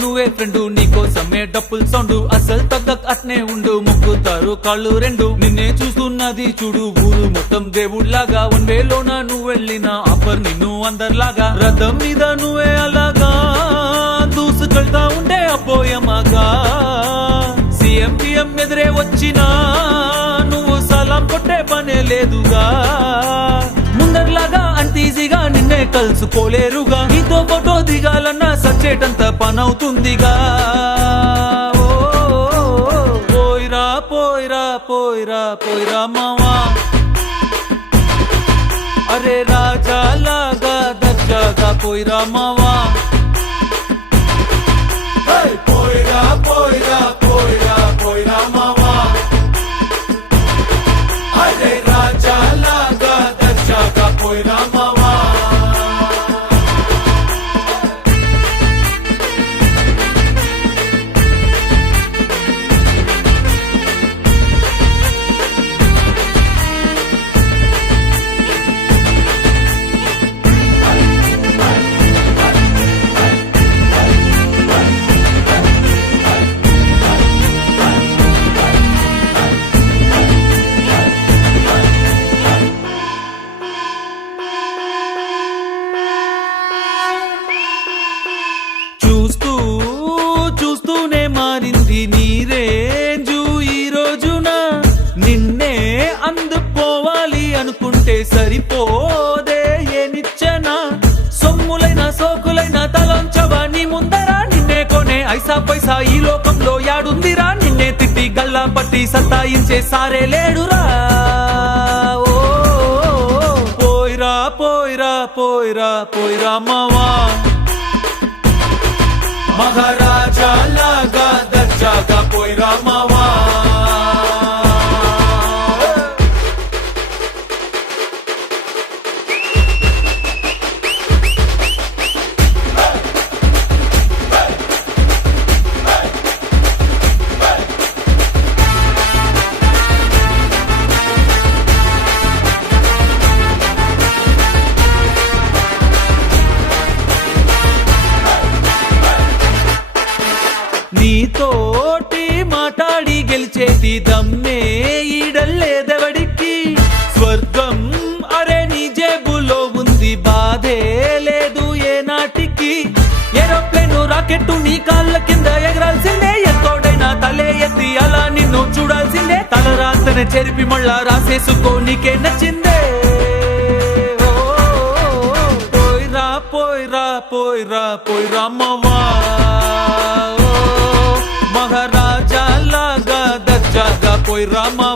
నువ్వే ఫ్రెండు, నీకోసమే డప్పుల్ సౌండ్, అసలు తగ్గక్ అట్నే ఉండు, మొక్కుతారు కాళ్ళు రెండు, నిన్నే చూస్తున్నది చూడు ఊరు మొత్తం దేవుళ్లాగా, వన్ వేలోన నువ్వు వెళ్ళిన ఆఫర్ నిన్ను అందరిలాగా, రథం మీద నువ్వే అలాగా దూసుకెళ్తా ఉండే అపోయమాగా, సీఎం పిఎం ఎదురే వచ్చినా నువ్వు సలాం కొట్టే పనే లేదుగా, ముందర్లాగా అంత ఈజీగా నిన్నే కలుసుకోలేరుగా, నీతో ఫోటో దిగాలన్నా సచ్చేటంత పనవుతుందిగా, పోయిరా పోయిరా పోయిరా పోయిరా మావా, అరే రాజాలాగా దర్జాగా పోయిరా మావా, పోయిరా పోయిరా పోయిరా పోయిరా మావా, అరే రాజాలాగా దర్జాగా పోయిరా మావా. చూస్తూనే మారింది నీ రేంజు ఈ రోజున, నిన్నే అందుకోవాలి అనుకుంటే సరిపోదే ఏ నిచ్చెన, సొమ్ములైన సోకులైన తలంచవా నీ ముందరా, నిన్నే కొనే ఐసా పైసా ఈ లోకంలో యాడుందిరా, నిన్నే తిట్టి గల్లా పట్టి సత్తాయించే సారే లేడురా, పోయిరా పోయిరా పోయిరా పోయిరా మావా, మహారాజా లాగా దర్జాగా పోయిరా మావా. నీతోటి మాట్లాడి గెలిచేటి దమ్మే ఈడల్లేదెవడికి, స్వర్గం అరే నీ జేబులో ఉంది, బాధే లేదు ఏ నాటికి, ఏరోప్లేన్ రాకెట్టు నీ కాళ్ళ కింద ఎగరాల్సిందే, ఎంతోడైనా తలే ఎత్తి అలా నిన్ను చూడాల్సిందే, తలరాతన చెరిపి మళ్ళా రాసేసుకో నీకే నచ్చిందే, పోయిరా పోయిరా పోయిరా పోయిరా మావా, మహారాజా లాగా దర్జాగా పోయిరా మావా.